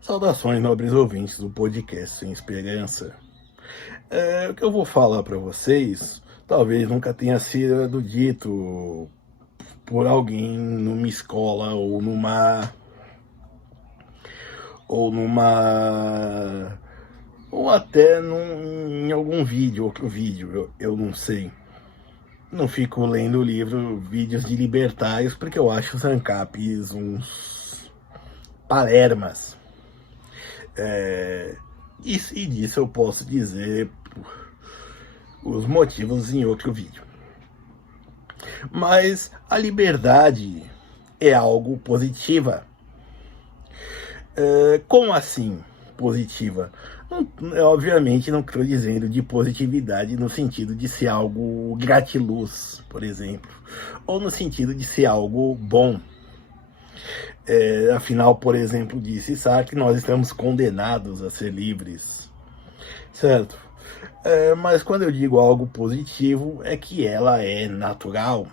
Saudações, nobres ouvintes do podcast Sem Esperança. O que eu vou falar para vocês, talvez nunca tenha sido dito por alguém numa escola ou ou até em algum vídeo, outro vídeo, eu não sei. Não fico lendo vídeos de libertários, porque eu acho os ANCAPs uns palermas. E disso eu posso dizer os motivos em outro vídeo. Mas a liberdade é algo positiva. Como assim positiva? Obviamente não estou dizendo de positividade no sentido de ser algo gratiluz, por exemplo, ou no sentido de ser algo bom. Afinal, por exemplo, disse Sartre, nós estamos condenados a ser livres, certo? Mas quando eu digo algo positivo, é que ela é natural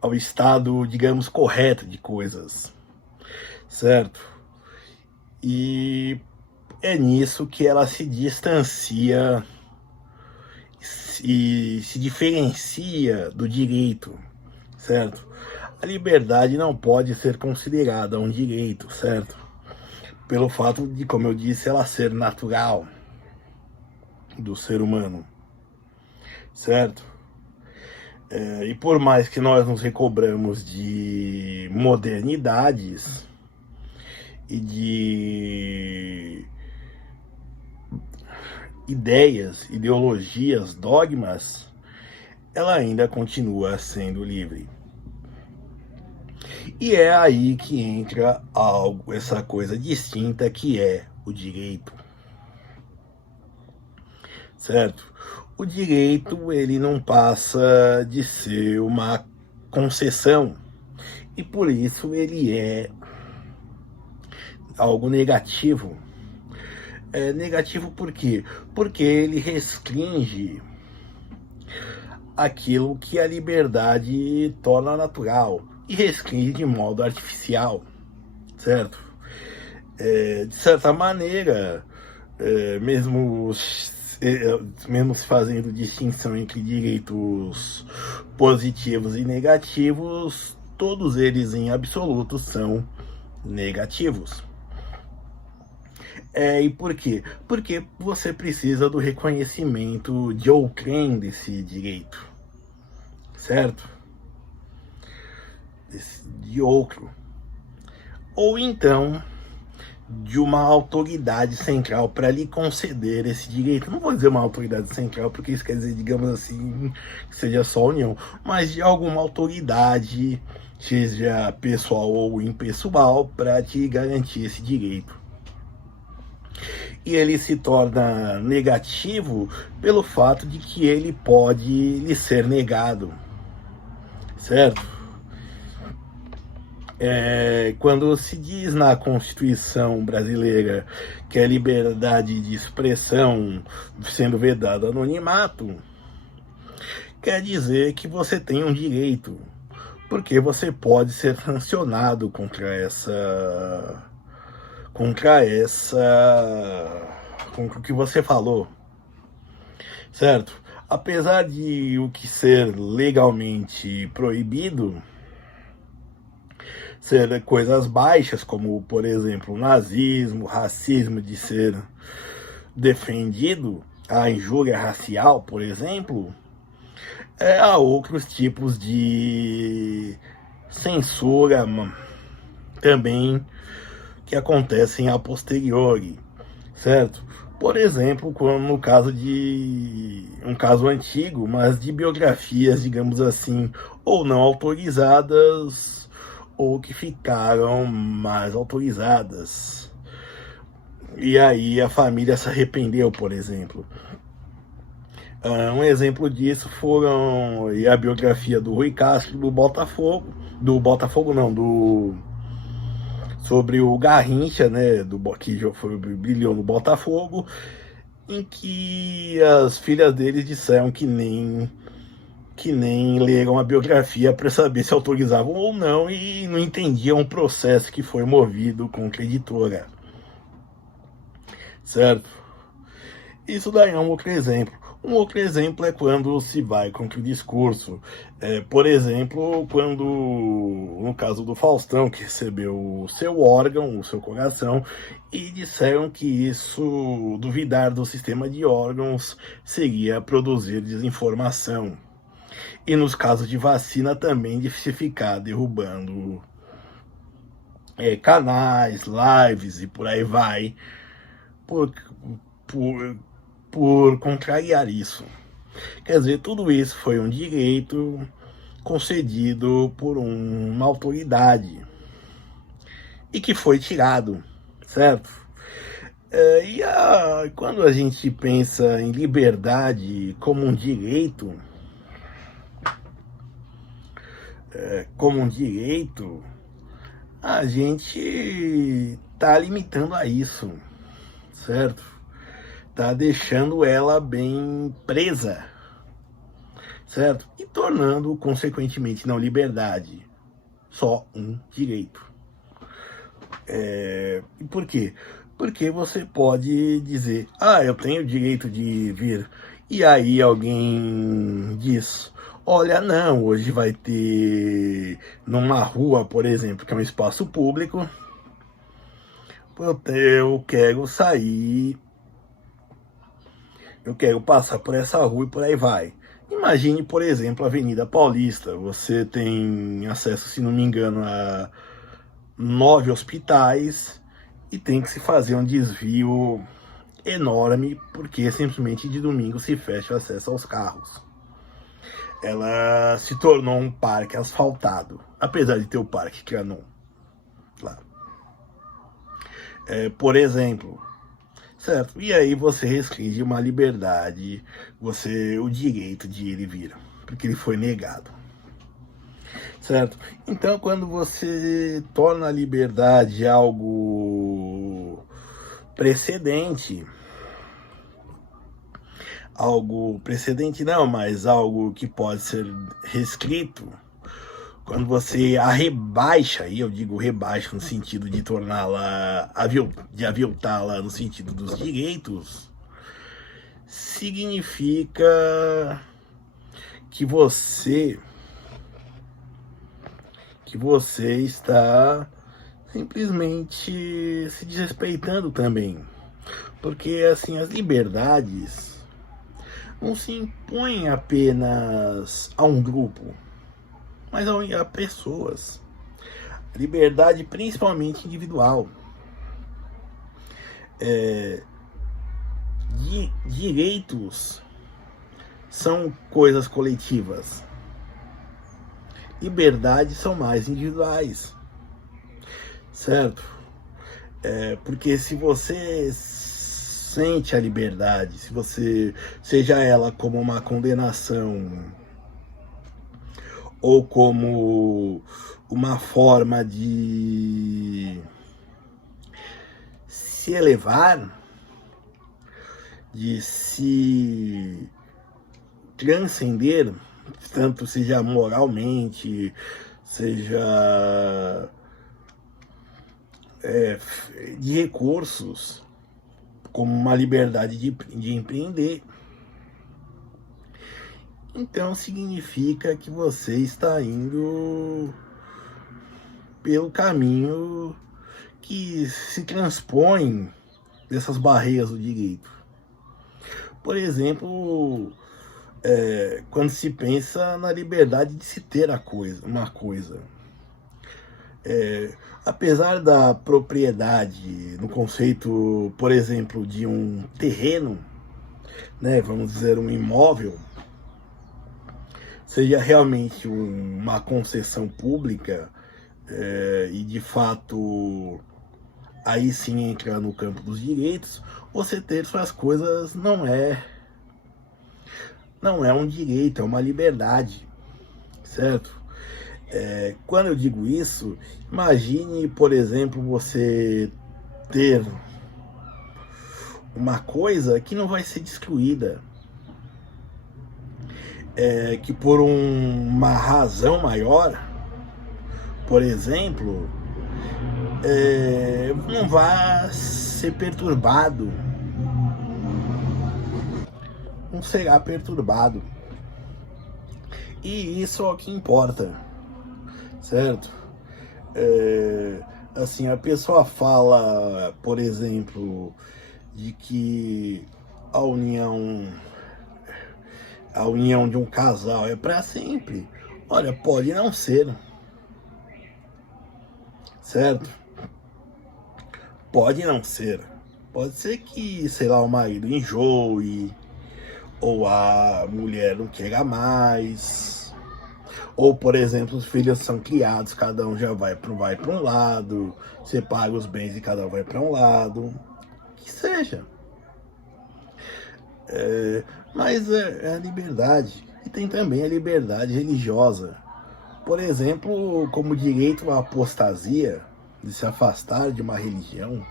ao estado, digamos, correto de coisas, certo? E é nisso que ela se distancia e se diferencia do direito, certo? A liberdade não pode ser considerada um direito, certo? Pelo fato de, como eu disse, ela ser natural do ser humano, certo? E por mais que nós nos recobramos de modernidades e de ideias, ideologias, dogmas, ela ainda continua sendo livre. E é aí que entra essa coisa distinta que é o direito, certo? O direito, ele não passa de ser uma concessão, e por isso ele é algo negativo. É negativo por quê? Porque ele restringe aquilo que a liberdade torna natural, e restringe de modo artificial, certo? De certa maneira, mesmo se fazendo distinção entre direitos positivos e negativos, todos eles em absoluto são negativos. E por quê? Porque você precisa do reconhecimento de outrem desse direito, certo? De outro. Ou então de uma autoridade central para lhe conceder esse direito. Não vou dizer uma autoridade central, porque isso quer dizer, digamos assim, que seja só a União, mas de alguma autoridade, seja pessoal ou impessoal, para te garantir esse direito. E ele se torna negativo pelo fato de que ele pode lhe ser negado, certo? Quando se diz na Constituição brasileira que a liberdade de expressão sendo vedada anonimato, quer dizer que você tem um direito, porque você pode ser sancionado com o que você falou, certo? Apesar de o que ser legalmente proibido ser coisas baixas, como, por exemplo, o nazismo, racismo, de ser defendido, a injúria racial, por exemplo, há outros tipos de censura também que acontecem a posteriori, certo? Por exemplo, no caso de um caso antigo, mas de biografias, digamos assim, ou não autorizadas, ou que ficaram mais autorizadas. E aí a família se arrependeu, por exemplo. Um exemplo disso foram a biografia do Rui Castro do Botafogo, sobre o Garrincha, né, que já foi brilhou no Botafogo, em que as filhas deles disseram que nem que nem leram a biografia para saber se autorizavam ou não e não entendiam o processo que foi movido contra a editora, certo? Isso daí é um outro exemplo. Um outro exemplo é quando se vai contra o discurso. Por exemplo, quando, no caso do Faustão, que recebeu o seu órgão, o seu coração, e disseram que isso, duvidar do sistema de órgãos, seria produzir desinformação. E nos casos de vacina também de se ficar derrubando canais, lives e por aí vai, por, por, por contrariar isso. Quer dizer, tudo isso foi um direito concedido por uma autoridade e que foi tirado, certo? Quando a gente pensa em liberdade como um direito, a gente está limitando a isso, certo? Tá deixando ela bem presa, certo? E tornando, consequentemente, não liberdade, só um direito. E por quê? Porque você pode dizer, eu tenho o direito de vir, e aí alguém diz, olha, não, hoje vai ter numa rua, por exemplo, que é um espaço público, eu quero sair, eu quero passar por essa rua e por aí vai. Imagine, por exemplo, a Avenida Paulista. Você tem acesso, se não me engano, a 9 hospitais e tem que se fazer um desvio enorme porque simplesmente de domingo se fecha o acesso aos carros. Ela se tornou um parque asfaltado, apesar de ter o Parque Trianon lá. Por exemplo, certo? E aí você restringe uma liberdade, o direito de ir e vir, porque ele foi negado. Certo? Então, quando você torna a liberdade algo precedente não, mas algo que pode ser reescrito, quando você a rebaixa, e eu digo rebaixa no sentido de torná-la, de aviltá-la no sentido dos direitos, significa que você está simplesmente se desrespeitando também. Porque assim, as liberdades não se impõem apenas a um grupo, mas a pessoas. Liberdade principalmente individual. Direitos são coisas coletivas. Liberdades são mais individuais. Certo? Porque se você sente a liberdade, se você, seja ela como uma condenação ou como uma forma de se elevar, de se transcender, tanto seja moralmente, seja de recursos, como uma liberdade de empreender, então significa que você está indo pelo caminho que se transpõe dessas barreiras do direito. Por exemplo, quando se pensa na liberdade de se ter uma coisa. Apesar da propriedade, no conceito, por exemplo, de um terreno, né, vamos dizer um imóvel, seja realmente uma concessão pública, e de fato aí sim entra no campo dos direitos, você ter suas coisas não é um direito, é uma liberdade, certo? Quando eu digo isso, imagine, por exemplo, você ter uma coisa que não vai ser destruída. que por uma razão maior, por exemplo, não vá ser perturbado, não será perturbado. E isso é o que importa, certo? Assim, a pessoa fala, por exemplo, de que a união de um casal é para sempre. Olha, pode não ser, certo? Pode não ser. Pode ser que, sei lá, o marido enjoe, ou a mulher não queira mais, ou, por exemplo, os filhos são criados, cada um já vai para um lado, separa os bens e cada um vai para um lado, que seja. Mas é a liberdade. E tem também a liberdade religiosa. Por exemplo, como direito à apostasia, de se afastar de uma religião,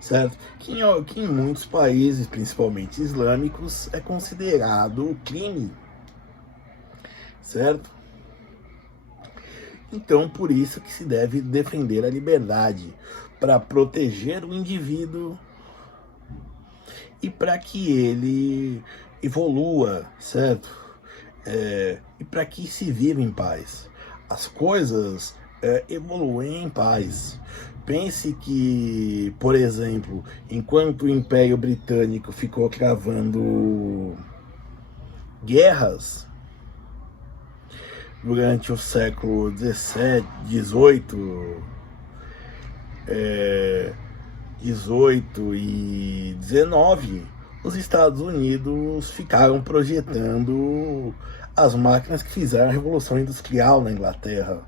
certo? Que em muitos países, principalmente islâmicos, é considerado crime, certo? Então, por isso que se deve defender a liberdade, para proteger o indivíduo e para que ele evolua, certo? E para que se viva em paz. As coisas evoluem em paz. Pense que, por exemplo, enquanto o Império Britânico ficou travando guerras durante o século XVII, XVIII e XIX, os Estados Unidos ficaram projetando as máquinas que fizeram a Revolução Industrial na Inglaterra.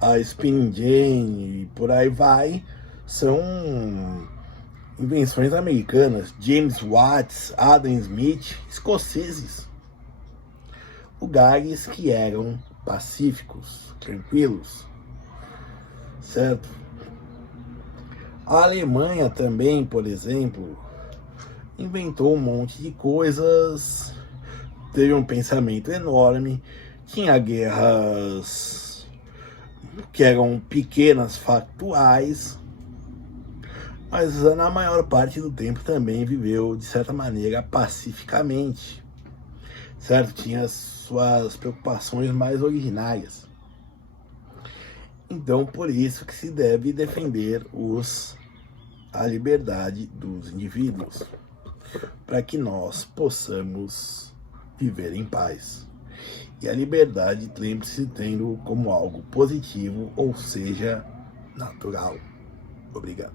A Spinning Jenny e por aí vai, são invenções americanas. James Watt, Adam Smith, escoceses. Lugares que eram pacíficos, tranquilos, certo? A Alemanha também, por exemplo, inventou um monte de coisas, teve um pensamento enorme, tinha guerras que eram pequenas, factuais, mas na maior parte do tempo também viveu, de certa maneira, pacificamente, certo? Tinha suas preocupações mais originárias. Então, por isso que se deve defender a liberdade dos indivíduos, para que nós possamos viver em paz. E a liberdade, lembre-se, tendo como algo positivo, ou seja, natural. Obrigado.